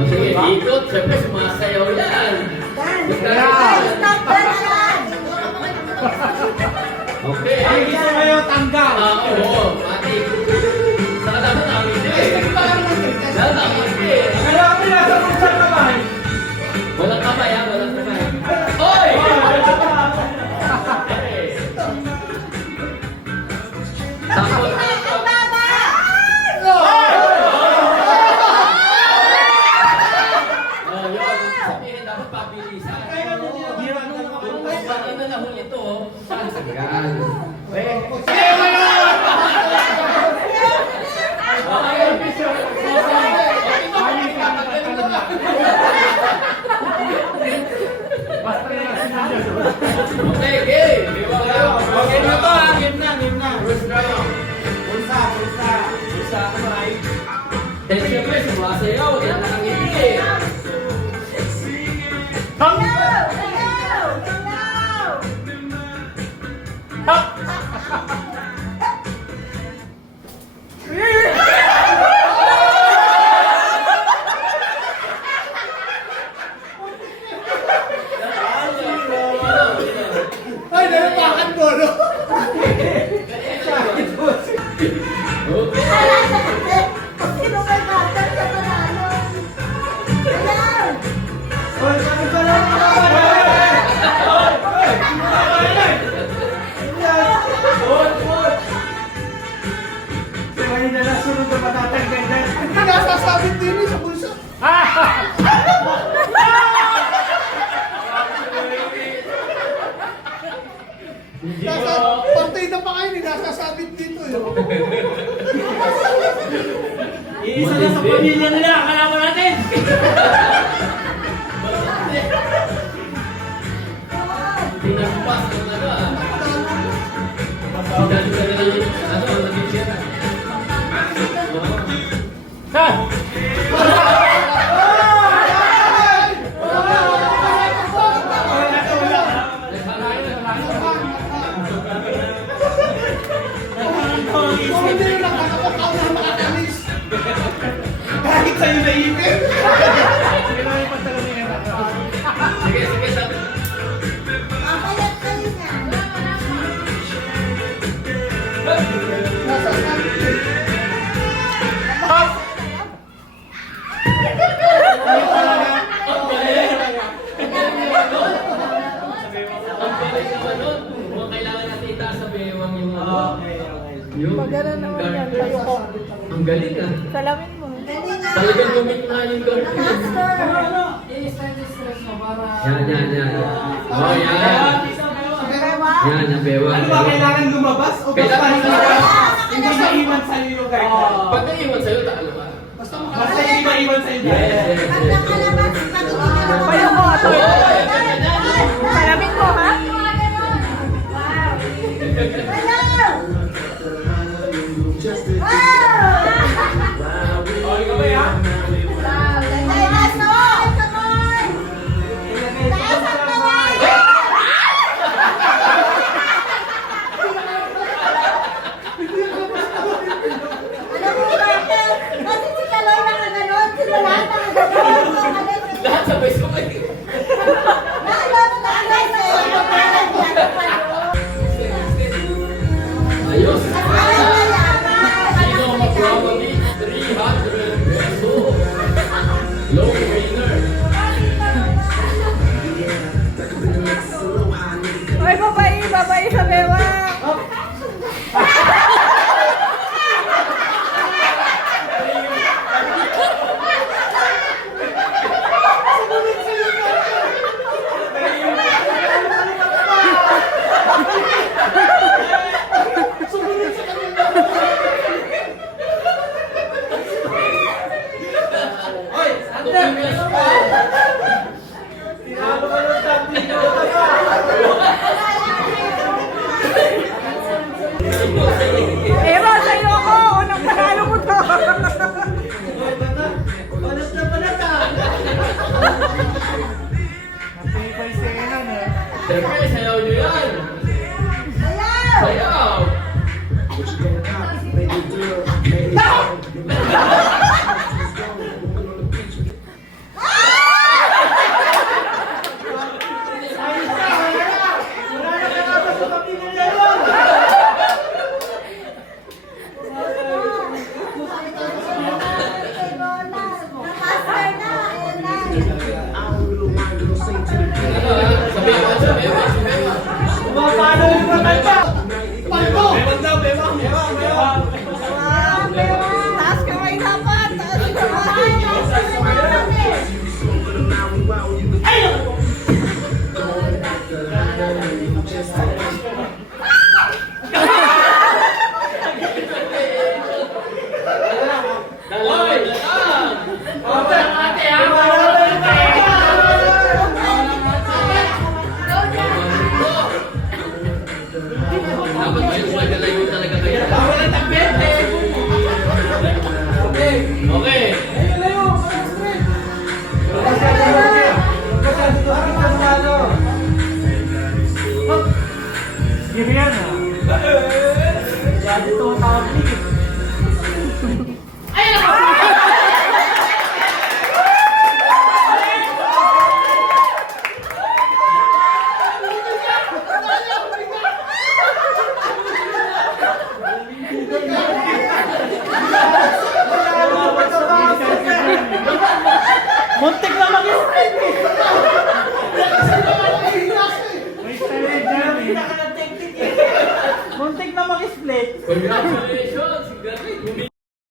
O sige, ikot. Siyempre, sumasayaw yan. Stop yan! Okay. Ay, gusto kayo tanggal. Oo. Mati. Saka dapat nakangiti. Dapat nakangiti. Kaya kami nasa punsang kamay. Walang kamay ha, walang kamay. Oy! Tapos, sabihin dapat pabilisan. Kung kanina na huli ito, saan sagad? Okay, game! Okay na to, game na. First round. Pulsa. Isa kamay. Then siyempre, sumasayaw. Yan nakangiti. Ay, nalapakan mo, no? Okay. Sino may bata sa panalo? Ayan! Hoy, kami pa lang kanina na sunod na matatanggal na. Hindi nasasabit din sa bulsa. Partida pa kayo, hindi nasasabit dito eh. Iisa na sa pamilya nila, kalaban natin! Tinagpas ko na ba? Dahil ka na lang yung naging siya na. Hindi na nakakapakaw na makakalis. Kahit sa'yo naipin. Sige, sabi. Makalat kayo na. Nasasabit din. Ang galing! Ang galing naman nun. Mukhang kailangan natin itaas sa bewang yung yung Maganda naman yan, tayo ko. Ang galing ah. Salamin mo. Dali nga. Talagang gumit na yung guard. Master! Yan. Oh, yan. Bewa? Yan, ang bewang. Ano ba, kailangan lumabas o basta hindi maiwan sa'yo yung guard? Pag naiwan sa'yo, ano ba? Basta Basta hindi maiwan sa'yo yung guard. Yes. Pag nakalabas, pag Payo mo, ato. Oh, Salamin mo, ha? Okay ka ba yan? lahat sabay-sabay. Ayos. Sino ang mag-probably 300 pesos? Low winner. Ay, babae sa bewa. Tinalo ka ng tabi nyo. Ewa, sa'yo ako. Unang panalo mo to. Siyempre, sayaw nyo yan. Sayaw. tablet. Muntik na mag-split eh. May style dyan eh. Muntik na mag-split. Congratulations!